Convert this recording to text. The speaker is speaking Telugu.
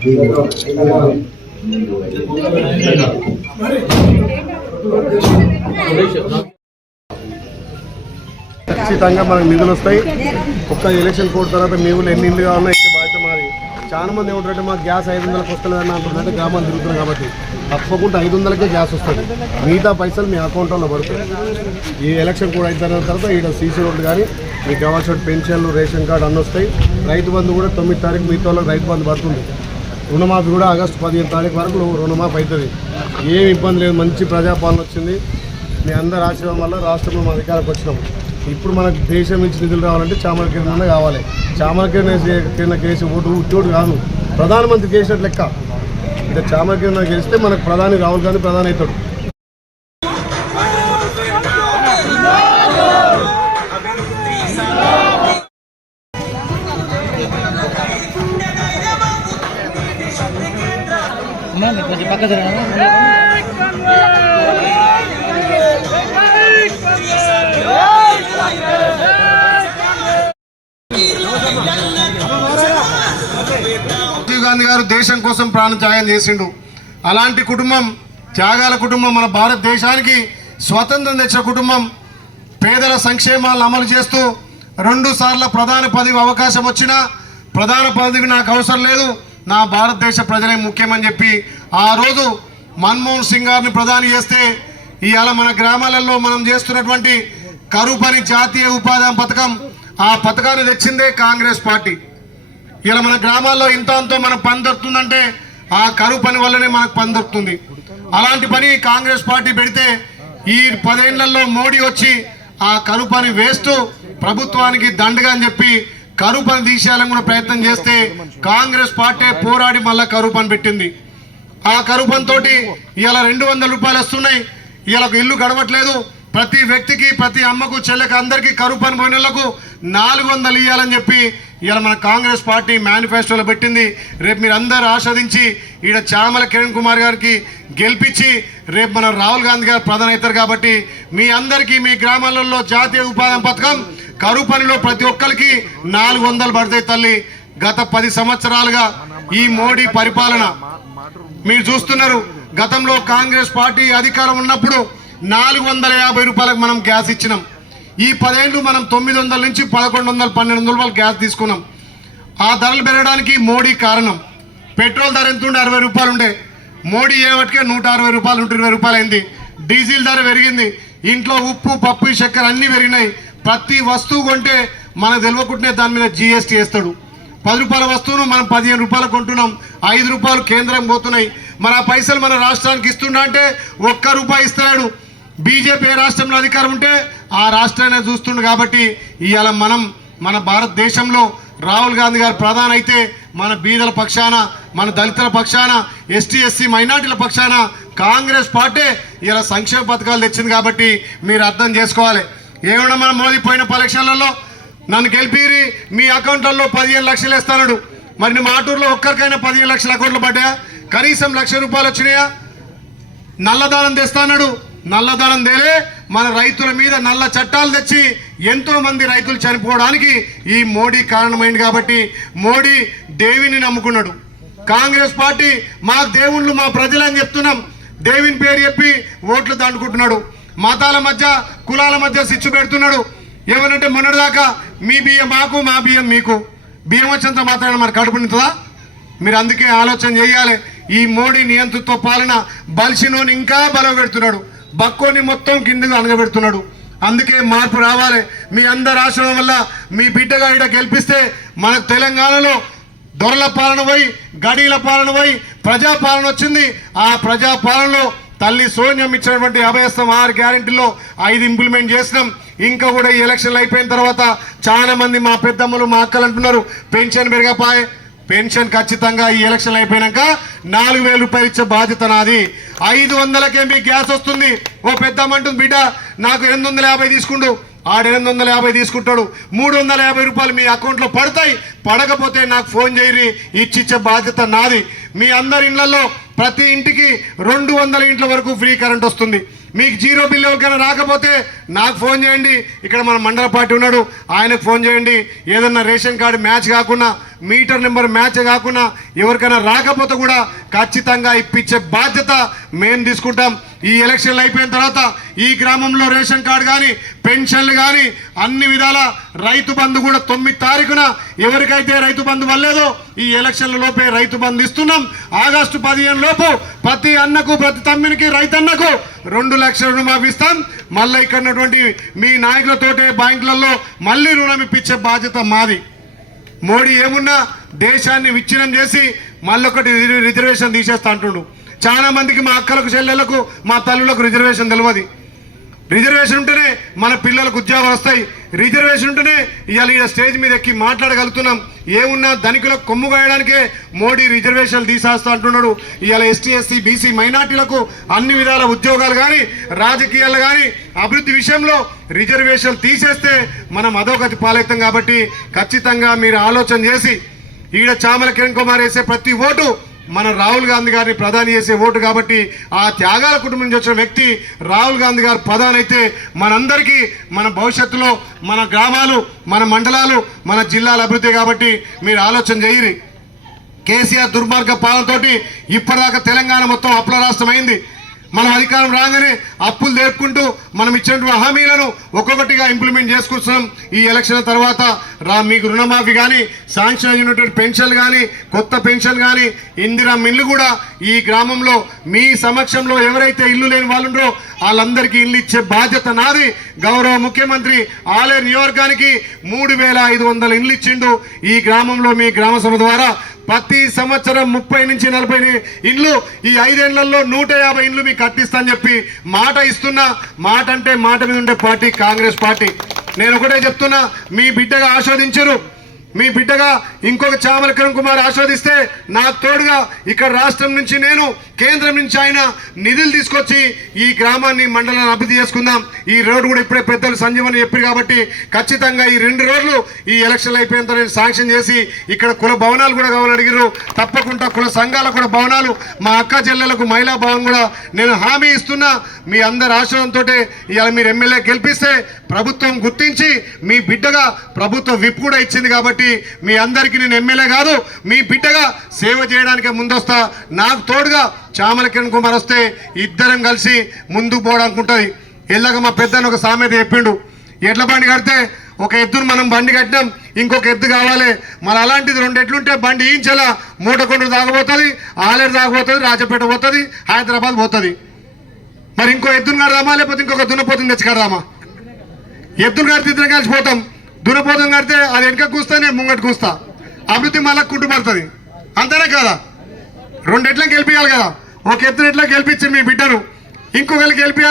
ఖచ్చితంగా మనకు నిధులు వస్తాయి. ఒక్క ఎలక్షన్ కోడ్ తర్వాత మీ ఊళ్ళో ఎన్ని ఇల్లు కావాలన్నా ఇచ్చే బాధ్యత మాది. చాలా మంది ఏమంటారంటే మాకు గ్యాస్ 500కి వస్తలేదని అంటున్నారంటే గ్రామాలు తిరుగుతున్నాం కాబట్టి తప్పకుండా 500కే గ్యాస్ వస్తుంది. మిగతా పైసలు మీ అకౌంట్లో పడుతుంది. ఈ ఎలక్షన్ కూడా అయిన తర్వాత ఇక్కడ సీసీ రోడ్లు కానీ మీకు కావాల్సిన పెన్షన్లు, రేషన్ కార్డు అన్నీ వస్తాయి. రైతు బంధు కూడా 9 తారీఖు మిగతా వాళ్ళకి రైతు బంధు పడుతుంది. రుణమాఫీ కూడా ఆగస్టు 15 తారీఖు వరకు రుణమాఫీ అవుతుంది. ఏం ఇబ్బంది లేదు. మంచి ప్రజాపాలన వచ్చింది. మీ అందరి ఆశీర్వాదం వల్ల రాష్ట్రంలో మన అధికారికి వచ్చినాము. ఇప్పుడు మనకు దేశం నుంచి నిధులు రావాలంటే చామరకిరణ కావాలి. చామరకిరణ కేసు ఓటు కాదు, ప్రధానమంత్రి కేసినట్టు లెక్క. ఇంకా చామరకిరణ గెలిస్తే మనకు ప్రధాని రాహుల్ గాంధీ ప్రధాని అవుతాడు. రాజీవ్ గాంధీ గారు దేశం కోసం ప్రాణ త్యాగం చేసిండు. అలాంటి కుటుంబం, త్యాగాల కుటుంబం, మన భారతదేశానికి స్వతంత్రం తెచ్చిన కుటుంబం. పేదల సంక్షేమాలను అమలు చేస్తూ 2 సార్ల ప్రధాన పదవి అవకాశం వచ్చినా ప్రధాన పదవి నాకు అవసరం లేదు, నా భారతదేశ ప్రజలే ముఖ్యమని చెప్పి ఆ రోజు మన్మోహన్ సింగ్ గారిని ప్రధాని చేస్తే ఇవాళ మన గ్రామాలలో మనం చేస్తున్నటువంటి కరువు పని జాతీయ ఉపాధి పథకం, ఆ పథకాన్ని తెచ్చిందే కాంగ్రెస్ పార్టీ. ఇలా మన గ్రామాల్లో ఇంత అంతో మనకు పని దొరుకుతుందంటే ఆ కరువు పని వల్లనే మనకు పని దొరుకుతుంది. అలాంటి పని కాంగ్రెస్ పార్టీ పెడితే ఈ 10 ఏళ్లలో మోడీ వచ్చి ఆ కరువు పని వేస్తూ ప్రభుత్వానికి దండగా అని చెప్పి కరువు పని తీసేయాలని కూడా ప్రయత్నం చేస్తే కాంగ్రెస్ పార్టీ పోరాడి మళ్ళా కరువు పని పెట్టింది. ఆ కరువు పనితో ఇలా 200 రూపాయలు వస్తున్నాయి. ఇలా ఇల్లు గడవట్లేదు. ప్రతి వ్యక్తికి, ప్రతి అమ్మకు, చెల్లెకి, అందరికీ కరువు పని పోయినలకు 400 ఇవ్వాలని చెప్పి ఇలా మన కాంగ్రెస్ పార్టీ మేనిఫెస్టోలో పెట్టింది. రేపు మీరు అందరూ ఆస్వాదించి ఈడ చామల కిరణ్ కుమార్ గారికి గెలిపించి రేపు మన రాహుల్ గాంధీ గారు ప్రధాని అవుతారు. కాబట్టి మీ అందరికీ మీ గ్రామాలలో జాతీయ ఉపాధి పథకం కరువు పనిలో ప్రతి ఒక్కరికి 400 పడతాయి తల్లి. గత 10 సంవత్సరాలుగా ఈ మోడీ పరిపాలన మీరు చూస్తున్నారు. గతంలో కాంగ్రెస్ పార్టీ అధికారం ఉన్నప్పుడు 450 రూపాయలకు మనం గ్యాస్ ఇచ్చినాం. ఈ 10 ఏళ్ళు మనం 900 నుంచి 1100, 1200 రూపాయలు గ్యాస్ తీసుకున్నాం. ఆ ధరలు పెరగడానికి మోడీ కారణం. పెట్రోల్ ధర ఎంత ఉండే 60 రూపాయలు ఉండే, మోడీ ఏవటికే 160 రూపాయలు, 120 రూపాయలు అయింది. డీజిల్ ధర పెరిగింది. ఇంట్లో ఉప్పు, పప్పు, చక్కెర అన్నీ పెరిగినాయి. ప్రతి వస్తువు కొంటే మనకు తెలియకుండానే దాని మీద జీఎస్టీ వేస్తాడు. 10 రూపాయల వస్తువును మనం 15 రూపాయలు కొంటున్నాం. 5 రూపాయలు కేంద్రం పోతున్నాయి. మన పైసలు మన రాష్ట్రానికి ఇస్తున్నా అంటే 1 రూపాయి ఇస్తున్నాడు. బీజేపీ ఏ రాష్ట్రంలో అధికారం ఉంటే ఆ రాష్ట్రాన్ని చూస్తుండు. కాబట్టి ఇవాళ మనం మన భారతదేశంలో రాహుల్ గాంధీ గారు ప్రధాని అయితే మన బీదల పక్షాన, మన దళితుల పక్షాన, ఎస్టీ ఎస్సీ మైనార్టీల పక్షాన కాంగ్రెస్ పార్టీ ఇలా సంక్షేమ పథకాలు తెచ్చింది. కాబట్టి మీరు అర్థం చేసుకోవాలి. ఏమన్నా మన మోదీ పోయిన ఎలక్షన్లలో నన్ను గెలిపిరి మీ అకౌంట్లలో 15 లక్షలు వేస్తాడు. మరి మా ఆటూరులో ఒక్కరికైనా 15 లక్షల అకౌంట్లు పడ్డాయా? కనీసం 1,00,000 రూపాయలు వచ్చినాయా? నల్లదానం తెస్తాడు. నల్లదానం తేలే మన రైతుల మీద నల్ల చట్టాలు తెచ్చి ఎంతో మంది రైతులు చనిపోవడానికి ఈ మోడీ కారణమైంది. కాబట్టి మోడీ దేవిని నమ్ముకున్నాడు. కాంగ్రెస్ పార్టీ మాకు దేవుళ్ళు, మా ప్రజలని చెప్తున్నాం. దేవిని పేరు చెప్పి ఓట్లు దండుకుంటున్నాడు. మతాల మధ్య, కులాల మధ్య సిచ్చు పెడుతున్నాడు. ఏమనంటే మొన్నటిదాకా మీ బియ్యం మాకు, మా బియ్యం మీకు. బియ్యం వచ్చేంత మాత్రాన మన కడుపు నింటుందా? మీరు అందుకే ఆలోచన చేయాలి. ఈ మోడీ నియంతృత్వ పాలన బలిసినోని ఇంకా బలపెడుతున్నాడు, బక్కోని మొత్తం కిందగా అనగబెడుతున్నాడు. అందుకే మార్పు రావాలి. మీ అందరి ఆశ్రమం వల్ల మీ బిడ్డగా ఇక్కడ గెలిపిస్తే మనకు తెలంగాణలో దొరల పాలన పోయి, గడీల పాలన పోయి ప్రజాపాలన వచ్చింది. ఆ ప్రజాపాలనలో తల్లి సోనియం ఇచ్చినటువంటి అభయస్థం 6 గ్యారెంటీలో 5 ఇంప్లిమెంట్ చేసినాం. ఇంకా కూడా ఈ ఎలక్షన్లు అయిపోయిన తర్వాత చాలా మంది మా పెద్దమ్మలు, మా అక్కలు అంటున్నారు పెన్షన్ పెరగపాయే. పెన్షన్ ఖచ్చితంగా ఈ ఎలక్షన్లు అయిపోయాక 4,000 రూపాయలు ఇచ్చే బాధ్యత నాది. 500కే మీకు గ్యాస్ వస్తుంది. ఓ పెద్దమ్మంటుంది బిడ్డ నాకు 850 తీసుకుండు, ఆడు 850 తీసుకుంటాడు. 350 రూపాయలు మీ అకౌంట్లో పడతాయి. పడకపోతే నాకు ఫోన్ చేయరి, ఇచ్చిచ్చే బాధ్యత నాది. మీ అందరి ఇళ్లలో ప్రతి ఇంటికి 200 ఇంట్ల వరకు ఫ్రీ కరెంట్ వస్తుంది. మీకు జీరో బిల్ ఎవరికైనా రాకపోతే నాకు ఫోన్ చేయండి, ఇక్కడ మన మండల పార్టీ ఉన్నాడు ఆయనకు ఫోన్ చేయండి. ఏదన్నా రేషన్ కార్డు మ్యాచ్ కాకుండా, మీటర్ నెంబర్ మ్యాచ్ కాకుండా ఎవరికైనా రాకపోతే కూడా ఖచ్చితంగా ఇప్పించే బాధ్యత మేము తీసుకుంటాం. ఈ ఎలక్షన్లు అయిపోయిన తర్వాత ఈ గ్రామంలో రేషన్ కార్డు కానీ, పెన్షన్లు కానీ అన్ని విధాల రైతు బంధు కూడా 9 తారీఖున ఎవరికైతే రైతు బంధు వల్లేదో ఈ ఎలక్షన్ల లోపే రైతు బంధు ఇస్తున్నాం. ఆగస్టు 15 లోపు ప్రతి అన్నకు, ప్రతి తమ్మినికి, రైతన్నకు 2 లక్షల రుణమాఫీ ఇస్తాం. మళ్ళీ ఇక్కడ ఉన్నటువంటి మీ నాయకులతోటే బ్యాంకులలో మళ్ళీ రుణం ఇప్పించే బాధ్యత మాది. మోడీ ఏమున్నా దేశాన్ని విచ్ఛిన్నం చేసి మళ్ళొకటి రిజర్వేషన్ తీసేస్తా అంటుండు. చాలా మందికి మా అక్కలకు, చెల్లెలకు, మా తల్లులకు రిజర్వేషన్ తెలియదు. రిజర్వేషన్ ఉంటేనే మన పిల్లలకు ఉద్యోగాలు వస్తాయి. రిజర్వేషన్ ఉంటేనే ఇవాళ ఈ స్టేజ్ మీద ఎక్కి మాట్లాడగలుగుతున్నాం. ఏమున్నా ధనికులకు కొమ్ము కాయడానికే మోడీ రిజర్వేషన్లు తీసేస్తా అంటున్నాడు. ఇవాళ ఎస్టీ, ఎస్సీ, బీసీ, మైనార్టీలకు అన్ని విధాల ఉద్యోగాలు కానీ, రాజకీయాలు కానీ, అభివృద్ధి విషయంలో రిజర్వేషన్లు తీసేస్తే మనం అధోగతి పాలవుతాం. కాబట్టి ఖచ్చితంగా మీరు ఆలోచన చేసి ఈడ చామల కిరణ్ కుమార్ వేసే ప్రతి ఓటు మన రాహుల్ గాంధీ గారిని ప్రధాని చేసే ఓటు. కాబట్టి ఆ త్యాగాల కుటుంబం నుంచి వచ్చిన వ్యక్తి రాహుల్ గాంధీ గారు ప్రధాని అయితే మనందరికీ మన భవిష్యత్తులో మన గ్రామాలు, మన మండలాలు, మన జిల్లాల అభివృద్ధి. కాబట్టి మీరు ఆలోచన చేయరు. కేసీఆర్ దుర్మార్గ పాలనతోటి ఇప్పటిదాకా తెలంగాణ మొత్తం అప్పుల రాష్ట్రం అయింది. మనం అధికారం రాగానే అప్పులు తెరుపుకుంటూ మనం ఇచ్చినటువంటి హామీలను ఒక్కొక్కటిగా ఇంప్లిమెంట్ చేసుకొస్తున్నాం. ఈ ఎలక్షన్ తర్వాత మీకు రుణమాఫీ కానీ, శాంక్షన్ అయినటువంటి పెన్షన్లు కానీ, కొత్త పెన్షన్ కానీ, ఇందిరా మిల్లు కూడా ఈ గ్రామంలో మీ సమక్షంలో ఎవరైతే ఇల్లు లేని వాళ్ళు ఉన్నారో వాళ్ళందరికీ ఇల్లు ఇచ్చే బాధ్యత నాది. గౌరవ ముఖ్యమంత్రి ఆలేరు నియోజకవర్గానికి 3500 ఇల్లు ఇచ్చిండు. ఈ గ్రామంలో మీ గ్రామ సభ ద్వారా ప్రతి సంవత్సరం 30 నుంచి 40 ఇండ్లు, ఈ 5 ఏళ్లలో 150 ఇండ్లు మీకు కట్టిస్తానని చెప్పి మాట ఇస్తున్నా. మాట అంటే మాట మీద ఉండే పార్టీ కాంగ్రెస్ పార్టీ. నేను ఒకటే చెప్తున్నా, మీ బిడ్డగా ఆస్వాదించరు. మీ బిడ్డగా ఇంకొక చామల కిరణ్ కుమార్ ఆస్వాదిస్తే నాకు తోడుగా ఇక్కడ రాష్ట్రం నుంచి నేను, కేంద్రం నుంచి ఆయన నిధులు తీసుకొచ్చి ఈ గ్రామాన్ని, మండలాన్ని అభివృద్ధి చేసుకుందాం. ఈ రోడ్డు కూడా ఇప్పుడే పెద్దలు సంజీవని చెప్పారు. కాబట్టి ఖచ్చితంగా ఈ 2 రోడ్లు ఈ ఎలక్షన్లు అయిపోయిన తర్వాత శాంక్షన్ చేసి ఇక్కడ కుల భవనాలు కూడా కావాలని అడిగారు. తప్పకుండా కుల సంఘాలకు కూడా భవనాలు, మా అక్క చెల్లెలకు మహిళా భవన్ కూడా నేను హామీ ఇస్తున్నా. మీ అందరి ఆశ్రయంతో ఇవాళ మీరు ఎమ్మెల్యే గెలిపిస్తే ప్రభుత్వం గుర్తించి మీ బిడ్డగా ప్రభుత్వ విప్ కూడా ఇచ్చింది. కాబట్టి మీ అందరికీ నేను ఎమ్మెల్యే కాదు, మీ బిడ్డగా సేవ చేయడానికి ముందొస్తా. నాకు తోడుగా చామల కిరణ్ కుమార్ వస్తే ఇద్దరం కలిసి ముందుకు పోవడానికి ఉంటుంది. ఎల్లగా మా పెద్దని ఒక సామెత చెప్పిండు, ఎడ్ల బండి కడితే ఒక ఎద్దును మనం బండి కట్టినాం, ఇంకొక ఎద్దు కావాలి. మరి అలాంటిది 2 ఎడ్లుంటే బండి ఈంచెలా మూటకొండూరు దాకపోతుంది, ఆలేరు దాకపోతుంది, రాజపేట పోతుంది, హైదరాబాద్ పోతుంది. మరి ఇంకో ఎద్దును కడదామా, లేకపోతే ఇంకొక దున్నపోతుని తెచ్చి కడదామా? ఎద్దును కడితే ఇద్దరం కలిసిపోతాం. దున్నపోతం కడితే అది వెనక కూస్తా, నేను ముంగట కూస్తా. అభివృద్ధి మళ్ళా కుట్టుపడుతుంది. అంతేనా కదా? 2 ఎట్లా గెలిపించాలి కదా. ఒక ఎత్తున ఎట్లా గెలిపించి మీ బిడ్డను ఇంకొకరికి గెలిపి